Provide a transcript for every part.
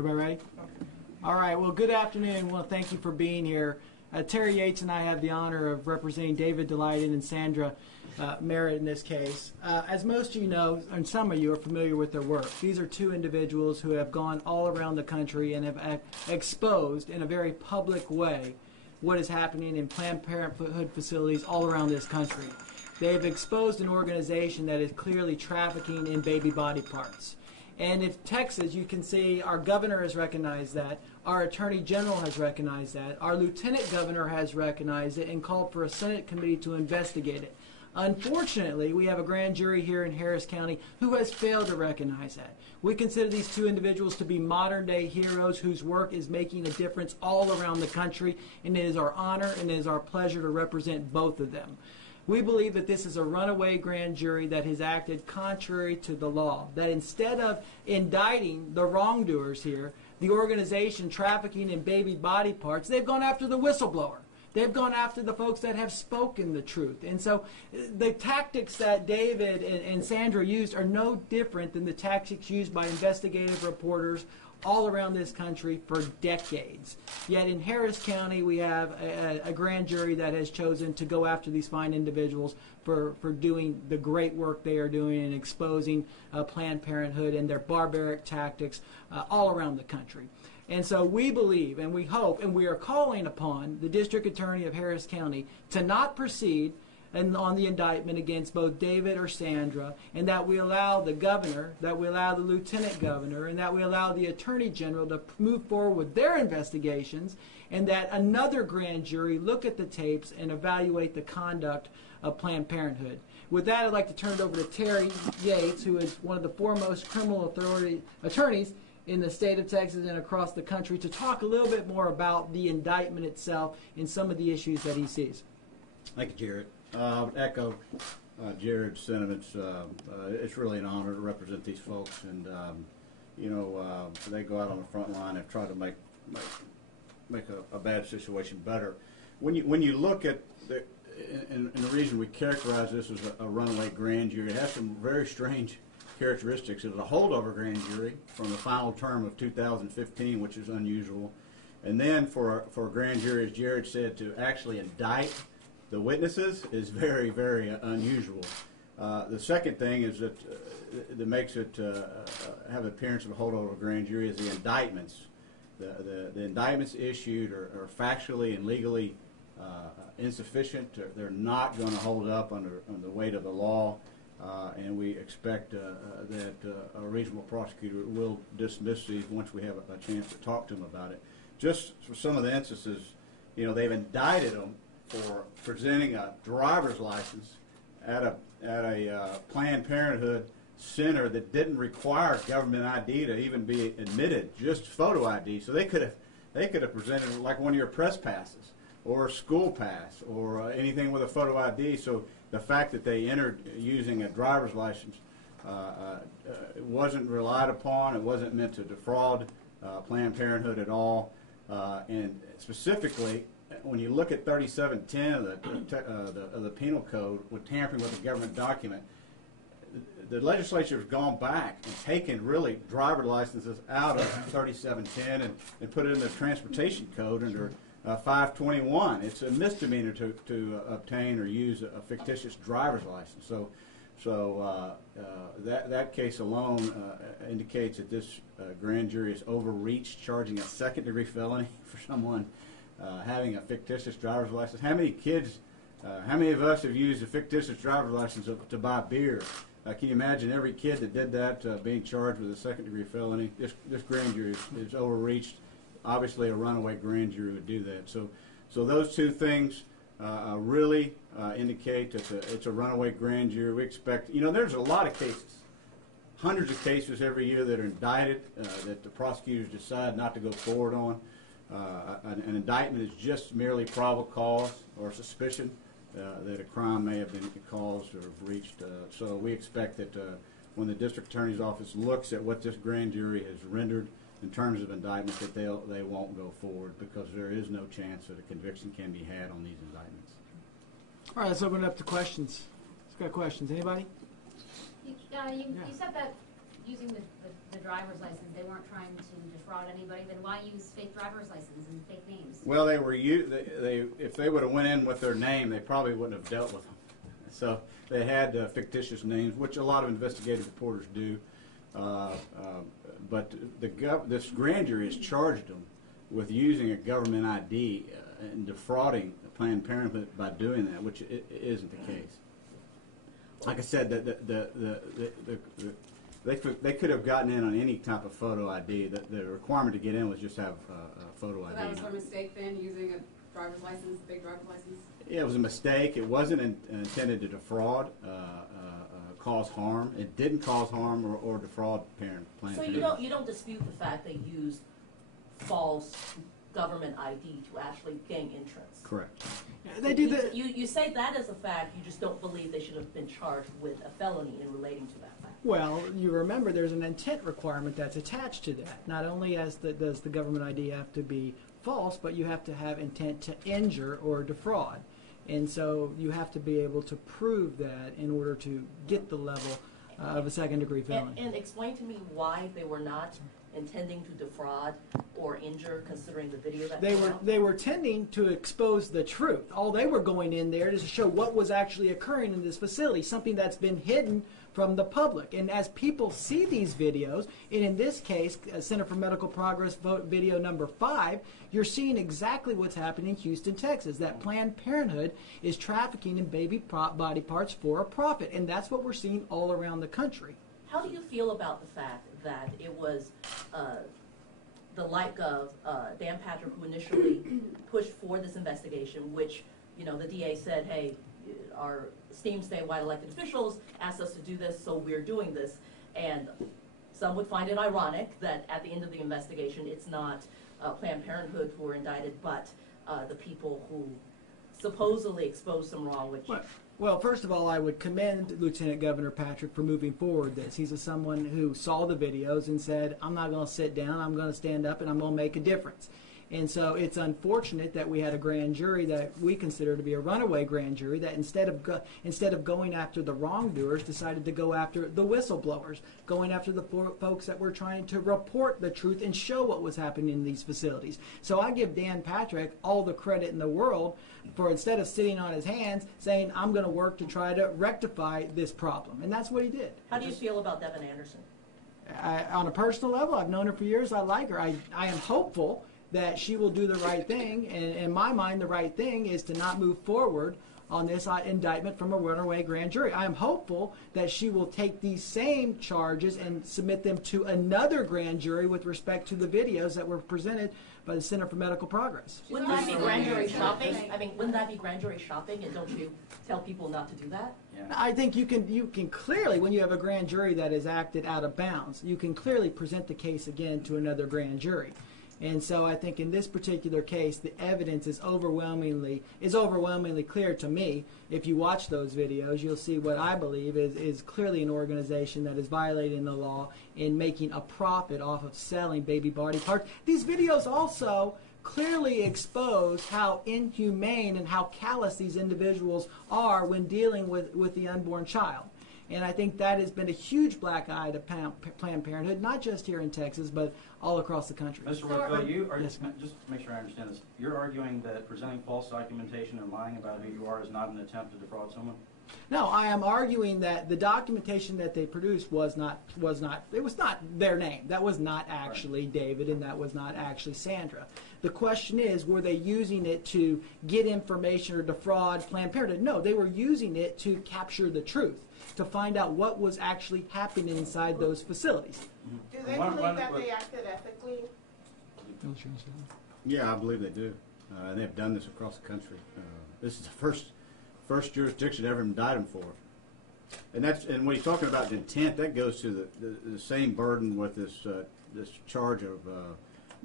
Everybody ready? All right. Well, good afternoon. Well, thank you for being here. Terry Yates and I have the honor of representing David Delighted and Sandra Merritt in this case. As most of you know, and some of you are familiar with their work, these are two individuals who have gone all around the country and have exposed in a very public way what is happening in Planned Parenthood facilities all around this country. They have exposed an organization that is clearly trafficking in baby body parts. And if Texas, you can see our governor has recognized that, our attorney general has recognized that, our lieutenant governor has recognized it and called for a Senate committee to investigate it. Unfortunately, we have a grand jury here in Harris County who has failed to recognize that. We consider these two individuals to be modern-day heroes whose work is making a difference all around the country, and it is our honor and it is our pleasure to represent both of them. We believe that this is a runaway grand jury that has acted contrary to the law, that instead of indicting the wrongdoers here, the organization trafficking in baby body parts, they've gone after the whistleblower. They've gone after the folks that have spoken the truth. And so the tactics that David and Sandra used are no different than the tactics used by investigative reporters all around this country for decades. Yet in Harris County, we have a grand jury that has chosen to go after these fine individuals for doing the great work they are doing and exposing Planned Parenthood and their barbaric tactics all around the country. And so we believe and we hope and we are calling upon the District Attorney of Harris County to not proceed on the indictment against both David or Sandra, and that we allow the governor, that we allow the lieutenant governor, and that we allow the attorney general to move forward with their investigations, and that another grand jury look at the tapes and evaluate the conduct of Planned Parenthood. With that, I'd like to turn it over to Terry Yates, who is one of the foremost criminal attorneys in the state of Texas and across the country, to talk a little bit more about the indictment itself and some of the issues that he sees. Thank you, Jared. I would echo Jared's sentiments. It's really an honor to represent these folks, and they go out on the front line and try to make a bad situation better. When you look at and the reason we characterize this as a runaway grand jury, it has some very strange characteristics. It was a holdover grand jury from the final term of 2015, which is unusual, and then for a grand jury, as Jared said, to actually indict the witnesses is very, very unusual. The second thing is that makes it have the appearance of a holdover grand jury is the indictments. The indictments issued are factually and legally insufficient. They're not going to hold up under the weight of the law, and we expect that a reasonable prosecutor will dismiss these once we have a chance to talk to them about it. Just for some of the instances, they've indicted them for presenting a driver's license at a Planned Parenthood center that didn't require government ID to even be admitted, just photo ID. So they could have presented like one of your press passes or a school pass or anything with a photo ID. So the fact that they entered using a driver's license it wasn't relied upon. It wasn't meant to defraud Planned Parenthood at all, and specifically, when you look at 3710 of the Penal Code with tampering with a government document, the legislature has gone back and taken really driver licenses out of 3710 and put it in the Transportation Code under 521. It's a misdemeanor to obtain or use a fictitious driver's license. So that case alone indicates that this grand jury has overreached, charging a second-degree felony for someone having a fictitious driver's license. How many kids, how many of us have used a fictitious driver's license to buy beer? Can you imagine every kid that did that being charged with a second-degree felony? This grand jury is overreached. Obviously, a runaway grand jury would do that. So those two things really indicate that it's a runaway grand jury. We expect, there's a lot of cases, hundreds of cases every year that are indicted that the prosecutors decide not to go forward on. An indictment is just merely probable cause or suspicion that a crime may have been caused or breached. So we expect that when the district attorney's office looks at what this grand jury has rendered in terms of indictment, that they won't go forward because there is no chance that a conviction can be had on these indictments. All right, let's open it up to questions. Let's got questions. Anybody? You said that using the driver's license, they weren't trying to defraud anybody, then why use fake driver's license and fake names? Well, if they would have went in with their name, they probably wouldn't have dealt with them. So they had fictitious names, which a lot of investigative reporters do. But this grand jury has charged them with using a government ID and defrauding Planned Parenthood by doing that, which isn't the case. Like I said, they could have gotten in on any type of photo ID. The requirement to get in was just have a photo ID. So that was a mistake then, using a driver's license, fake driver's license? Yeah, it was a mistake. It wasn't intended to defraud, cause harm. It didn't cause harm or defraud Planned Parenthood. So you don't dispute the fact they used false government ID to actually gain entrance? Correct. They do that. You say that as a fact. You just don't believe they should have been charged with a felony in relating to that fact. Well, you remember there's an intent requirement that's attached to that. Not only does the government ID have to be false, but you have to have intent to injure or defraud. And so you have to be able to prove that in order to get the level of a second-degree felony. And explain to me why they were not intending to defraud or injure, considering the video that they were tending to expose the truth. All they were going in there is to show what was actually occurring in this facility, something that's been hidden from the public. And as people see these videos, and in this case, Center for Medical Progress video number 5, you're seeing exactly what's happening in Houston, Texas, that Planned Parenthood is trafficking in baby body parts for a profit. And that's what we're seeing all around the country. How do you feel about the fact that it was the like of Dan Patrick who initially pushed for this investigation, which, the DA said, hey, our esteemed statewide elected officials asked us to do this, so we're doing this. And some would find it ironic that at the end of the investigation, it's not Planned Parenthood who are indicted, but the people who supposedly exposed them wrong, which... Well, first of all, I would commend Lieutenant Governor Patrick for moving forward this. He's someone who saw the videos and said, I'm not going to sit down, I'm going to stand up, and I'm going to make a difference. And so it's unfortunate that we had a grand jury that we consider to be a runaway grand jury that instead of going after the wrongdoers, decided to go after the whistleblowers, going after the folks that were trying to report the truth and show what was happening in these facilities. So I give Dan Patrick all the credit in the world for, instead of sitting on his hands, saying, I'm going to work to try to rectify this problem. And that's what he did. How do you feel about Devin Anderson? On a personal level, I've known her for years. I like her. I am hopeful that she will do the right thing, and in my mind the right thing is to not move forward on this indictment from a runaway grand jury. I am hopeful that she will take these same charges and submit them to another grand jury with respect to the videos that were presented by the Center for Medical Progress. Wouldn't that be grand jury shopping? I mean, wouldn't that be grand jury shopping, and don't you tell people not to do that? Yeah. I think you can clearly, when you have a grand jury that is acted out of bounds, you can clearly present the case again to another grand jury. And so I think in this particular case, the evidence is overwhelmingly clear to me. If you watch those videos, you'll see what I believe is clearly an organization that is violating the law in making a profit off of selling baby body parts. These videos also clearly expose how inhumane and how callous these individuals are when dealing with the unborn child. And I think that has been a huge black eye to Planned Parenthood, not just here in Texas, but all across the country. Mr. Roosevelt, just to make sure I understand this, you're arguing that presenting false documentation and lying about who you are is not an attempt to defraud someone? No, I am arguing that the documentation that they produced was not their name. That was not actually David, and that was not actually Sandra. The question is, were they using it to get information or defraud Planned Parenthood? No, they were using it to capture the truth, to find out what was actually happening inside those facilities. Do they believe that they acted ethically? Yeah, I believe they do. They've done this across the country. This is the first jurisdiction ever indict them for. And when you're talking about the intent, that goes to the same burden with this charge of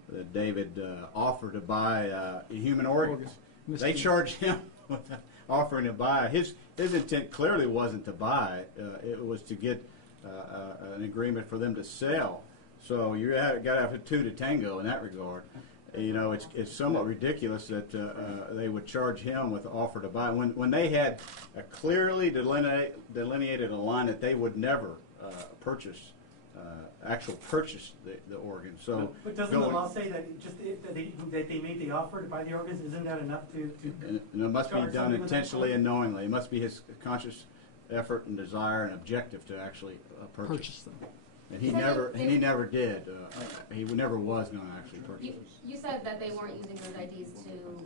that David offered to buy human organs. They charged him with offering to buy. His intent clearly wasn't to buy. It was to get an agreement for them to sell. So you got to have two to tango in that regard. You know, it's somewhat ridiculous that they would charge him with the offer to buy when they had a clearly delineated a line that they would never purchase actual purchased the organ. So, but doesn't the law say that just that they made the offer to buy the organs? Isn't that enough to and it must be charge done somebody with intentionally that? and knowingly. It must be his conscious effort and desire and objective to actually purchase them. And he So never, they- and he never did. He never was going to actually purchase. You said that they weren't using those IDs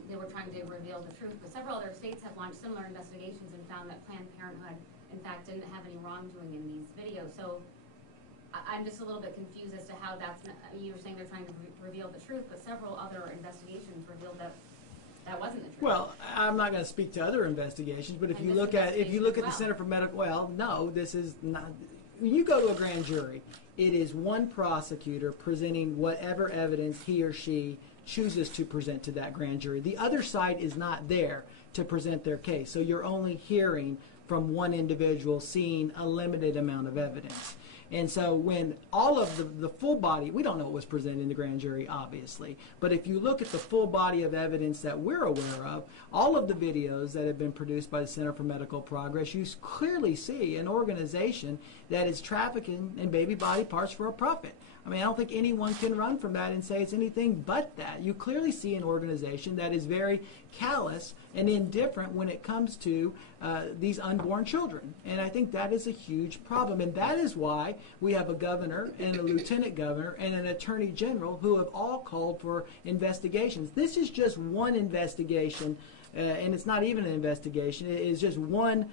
they were trying to reveal the truth, but several other states have launched similar investigations and found that Planned Parenthood, in fact, didn't have any wrongdoing in these videos. So I'm just a little bit confused as to how that's, you were saying they're trying to reveal the truth, but several other investigations revealed that that wasn't the truth. Well, I'm not going to speak to other investigations, but if And you this look at the investigation as Center well. for Medical, well, no, this is not. When you go to a grand jury, it is one prosecutor presenting whatever evidence he or she chooses to present to that grand jury. The other side is not there to present their case, so you're only hearing from one individual, seeing a limited amount of evidence. And so when all of the full body, we don't know what was presented in the grand jury, obviously, but if you look at the full body of evidence that we're aware of, all of the videos that have been produced by the Center for Medical Progress, you clearly see an organization that is trafficking in baby body parts for a profit. I mean, I don't think anyone can run from that and say it's anything but that. You clearly see an organization that is very callous and indifferent when it comes to these unborn children. And I think that is a huge problem. And that is why we have a governor and a lieutenant governor and an attorney general who have all called for investigations. This is just one investigation. And it's not even an investigation. It is just one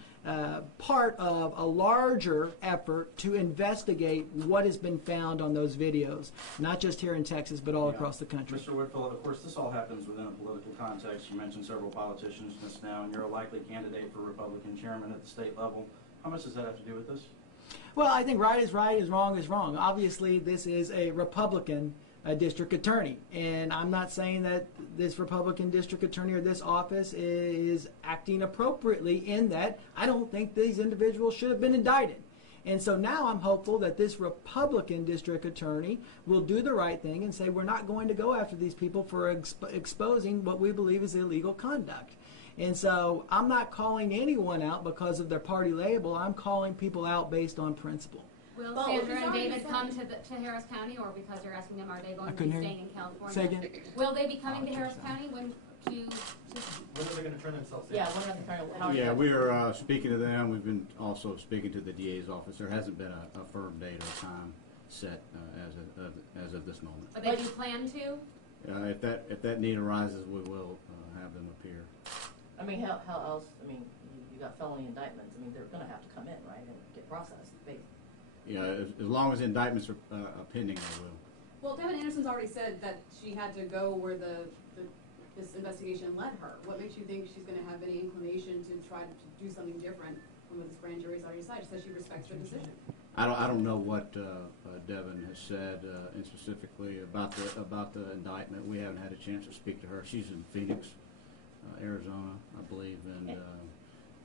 part of a larger effort to investigate what has been found on those videos, not just here in Texas, but all across the country. Mr. Whitfield, of course, this all happens within a political context. You mentioned several politicians just now, and you're a likely candidate for Republican chairman at the state level. How much does that have to do with this? Well, I think right is wrong is wrong. Obviously, this is a Republican district attorney, and I'm not saying that this Republican district attorney or this office is acting appropriately in that I don't think these individuals should have been indicted. And so now I'm hopeful that this Republican district attorney will do the right thing and say we're not going to go after these people for exposing what we believe is illegal conduct. And so I'm not calling anyone out because of their party label. I'm calling people out based on principle. Will Well, Sandra it's and already David said. come to Harris County, or because you're asking them, are they going to couldn't be hear you. staying in California? Say again? Will they be coming to Harris County when to when are they going to turn themselves in? Yeah, when are the current, how are Yeah, you- we are speaking to them. We've been also speaking to the DA's office. There hasn't been a firm date or time set as of this moment. But they do plan to? If that need arises, we will have them appear. I mean, how else, I mean, you got felony indictments, I mean, they're gonna have to come in, right, and get processed. Yeah, as long as indictments are pending, they will. Well, Devin Anderson's already said that she had to go where this investigation led her. What makes you think she's gonna have any inclination to try to do something different from what this grand jury's already decided? She says she respects the decision. I don't know what Devin has said and specifically about the indictment. We haven't had a chance to speak to her. She's in Phoenix, Arizona, I believe,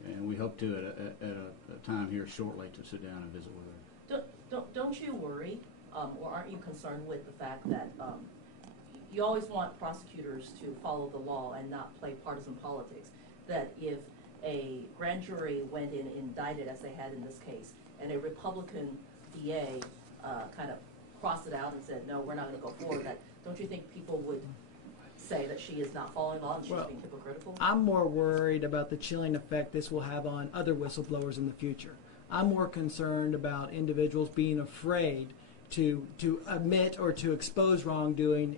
and we hope to at a time here shortly to sit down and visit with her. Don't you worry, or aren't you concerned with the fact that you always want prosecutors to follow the law and not play partisan politics, that if a grand jury went in and indicted, as they had in this case, and a Republican DA kind of crossed it out and said, no, we're not going to go forward, that don't you think people would say that she is not following law and she's being hypocritical? I'm more worried about the chilling effect this will have on other whistleblowers in the future. I'm more concerned about individuals being afraid to admit or to expose wrongdoing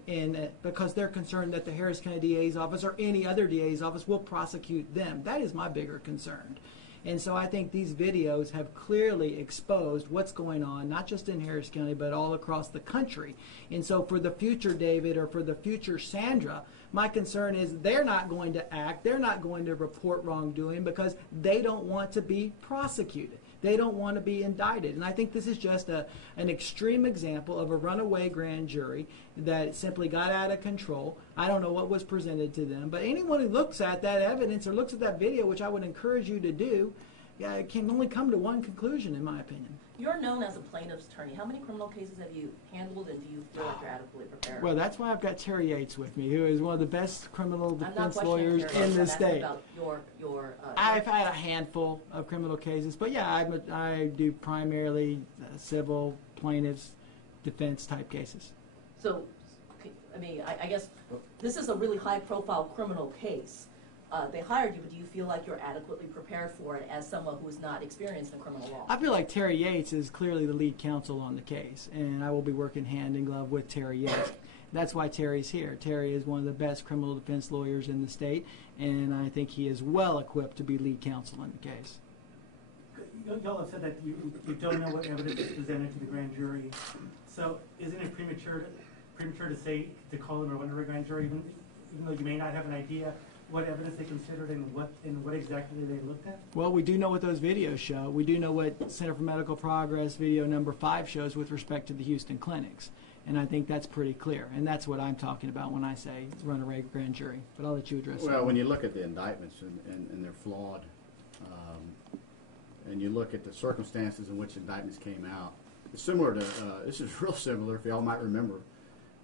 because they're concerned that the Harris County DA's office or any other DA's office will prosecute them. That is my bigger concern. And so I think these videos have clearly exposed what's going on, not just in Harris County, but all across the country. And so for the future David or for the future Sandra, my concern is they're not going to act, they're not going to report wrongdoing because they don't want to be prosecuted. They don't want to be indicted. And I think this is just an extreme example of a runaway grand jury that simply got out of control. I don't know what was presented to them. But anyone who looks at that evidence or looks at that video, which I would encourage you to do, can only come to one conclusion, in my opinion. You're known as a plaintiff's attorney. How many criminal cases have you handled, and do you feel like you're adequately prepared? Well, that's why I've got Terry Yates with me, who is one of the best criminal I'm not defense questioning lawyers your in vote. the I'm asking state. about your I've had a handful of criminal cases, but yeah, I do primarily civil plaintiffs' defense type cases. So, I mean, I guess this is a really high-profile criminal case. They hired you, but do you feel like you're adequately prepared for it as someone who is not experienced in criminal law? I feel like Terry Yates is clearly the lead counsel on the case, and I will be working hand in glove with Terry Yates. That's why Terry's here. Terry is one of the best criminal defense lawyers in the state, and I think he is well equipped to be lead counsel in the case. Y'all have said that you don't know what evidence is presented to the grand jury. So isn't it premature to call it a runaway grand jury, even though you may not have an idea what evidence they considered and what exactly they looked at? Well, we do know what those videos show. We do know what Center for Medical Progress video number 5 shows with respect to the Houston clinics. And I think that's pretty clear. And that's what I'm talking about when I say runaway grand jury. But I'll let you address that. Well, when you look at the indictments and they're flawed, and you look at the circumstances in which indictments came out, it's similar to, this is real similar, if y'all might remember,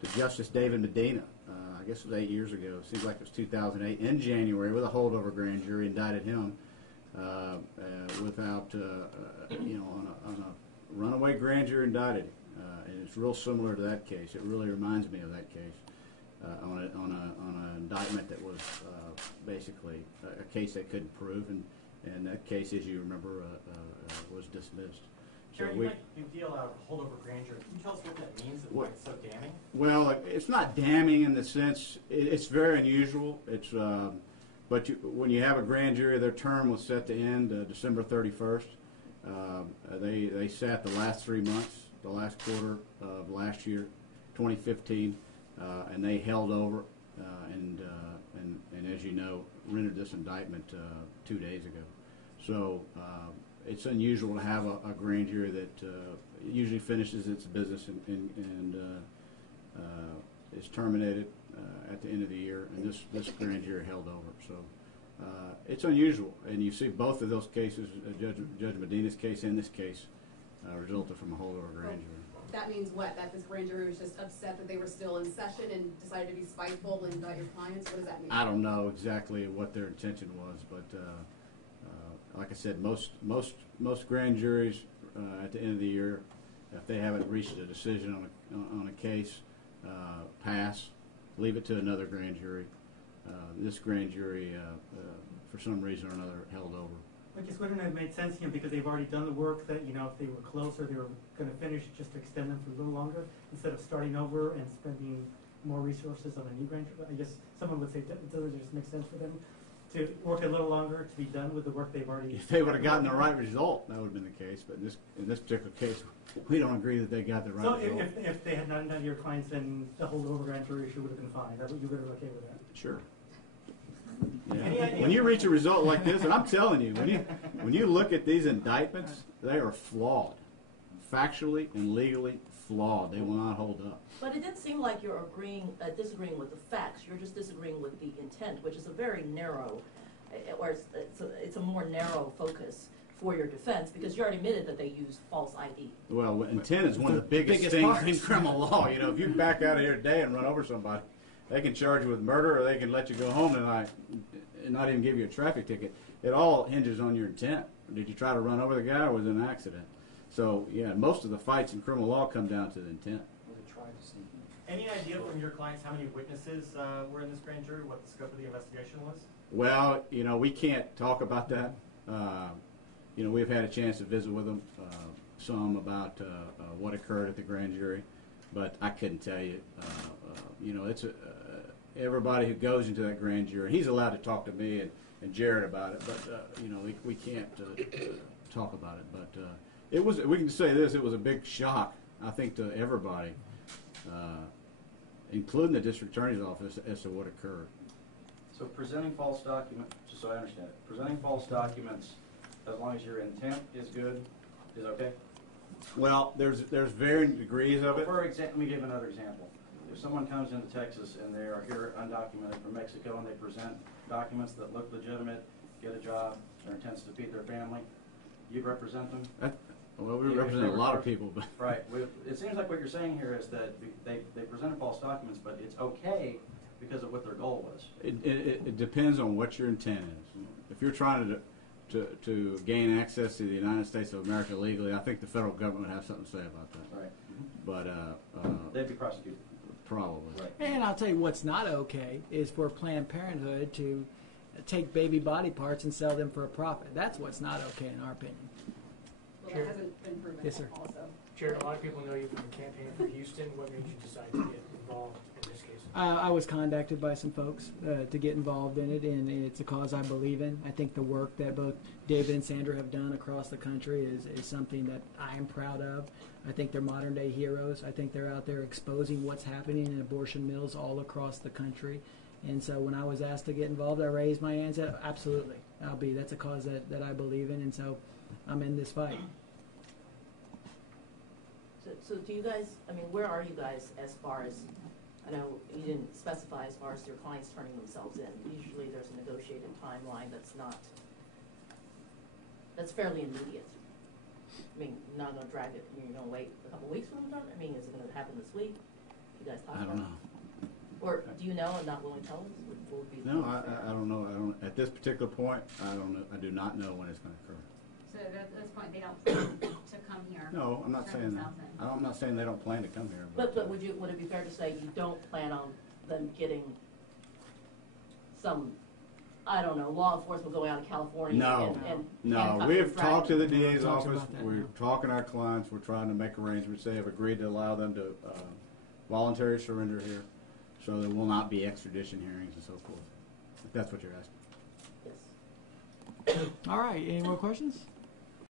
to Justice David Medina. I guess it was 8 years ago. Seems like it was 2008. In January, with a holdover grand jury, indicted him without, on a runaway grand jury indicted him. And it's real similar to that case. It really reminds me of that case on an indictment that was basically a case they couldn't prove, and that case, as you remember, was dismissed. Jerry, you make a big deal out of holdover grand jury. Can you tell us what that means and why it's so damning? Well, it's not damning in the sense, it's very unusual. It's, but when you have a grand jury, their term was set to end December 31st. They sat the last 3 months, the last quarter of last year, 2015, and they held over and as you know, rendered this indictment 2 days ago. So it's unusual to have a grand jury that usually finishes its business and is terminated at the end of the year, and this grand jury held over. So it's unusual, and you see both of those cases, Judge Medina's case and this case, resulted from a holdover grand jury. That means what? That this grand jury was just upset that they were still in session and decided to be spiteful and indict your clients? What does that mean? I don't know exactly what their intention was, but like I said, most grand juries at the end of the year, if they haven't reached a decision on a case, pass, leave it to another grand jury. This grand jury, for some reason or another, held over. I just wouldn't have made sense, because they've already done the work that, if they were closer, they were going to finish, just to extend them for a little longer, instead of starting over and spending more resources on a new grand jury. I guess someone would say, doesn't it just make sense for them to work a little longer to be done with the work they've already... If they would have gotten the right result, that would have been the case. But in this particular case, we don't agree that they got the right result. So if they had not done your clients, then the holdover grand jury issue would have been fine. You would have been okay with that? Sure. Yeah. When you reach a result like this, and I'm telling you, when you look at these indictments, they are flawed, factually and legally flawed. They will not hold up. But it didn't seem like you're disagreeing with the facts. You're just disagreeing with the intent, which is a very narrow, or it's a more narrow focus for your defense, because you already admitted that they used false ID. Well, intent is one of the biggest things in criminal law. If you back out of here today and run over somebody, they can charge you with murder, or they can let you go home tonight and not even give you a traffic ticket. It all hinges on your intent. Did you try to run over the guy, or was it an accident? So, yeah, most of the fights in criminal law come down to the intent. Any idea from your clients how many witnesses were in this grand jury, what the scope of the investigation was? Well, we can't talk about that. We've had a chance to visit with them, some about what occurred at the grand jury, but I couldn't tell you. It's everybody who goes into that grand jury, he's allowed to talk to me and Jared about it, but we can't talk about it. But we can say this: it was a big shock, I think, to everybody, including the district attorney's office, as to what occurred. So presenting false documents, just so I understand it, presenting false documents, as long as your intent is good, is okay? Well, there's varying degrees of it. For example, let me give another example. If someone comes into Texas and they are here undocumented from Mexico and they present documents that look legitimate, get a job, their intents to feed their family, you'd represent them? Well, we represent a lot of people, but right. It seems like what you're saying here is that they presented false documents, but it's okay because of what their goal was. It depends on what your intent is. If you're trying to gain access to the United States of America legally, I think the federal government would have something to say about that. Right. But They'd be prosecuted. probably. Right. And I'll tell you what's not okay is for Planned Parenthood to take baby body parts and sell them for a profit. That's what's not okay in our opinion. Well, Sure. that hasn't been proven Yes, sir. also. Jared, a lot of people know you from the campaign for Houston. What made you decide to get involved in this case? I was contacted by some folks to get involved in it, and it's a cause I believe in. I think the work that both David and Sandra have done across the country is something that I am proud of. I think they're modern day heroes. I think they're out there exposing what's happening in abortion mills all across the country. And so when I was asked to get involved, I raised my hand and said, absolutely, I'll be. That's a cause that I believe in, and so I'm in this fight. So do you guys, I mean, where are you guys as far as, I know you didn't specify as far as your clients turning themselves in. Usually there's a negotiated timeline that's fairly immediate. I mean, you're not gonna drag it, you're gonna wait a couple weeks for them to turn? I mean, is it gonna happen this week? You guys talk I about don't it? know. Or do you know and not willing to tell us? What would be the No, next step? I don't know. I don't. At this particular point, I don't know. I do not know when it's going to occur. So at this point, they don't plan to come here. No, I'm not turn saying that. themselves in. I'm not saying they don't plan to come here. But would it be fair to say you don't plan on them getting some, I don't know, law enforcement going out of California No, and no. handcuffing We've and dragging talked to the No, we DA's talked office. about that, We're no. talking to our clients. We're trying to make arrangements. They have agreed to allow them to voluntary surrender here, so there will not be extradition hearings and so forth. If that's what you're asking. Yes. All right, any more questions?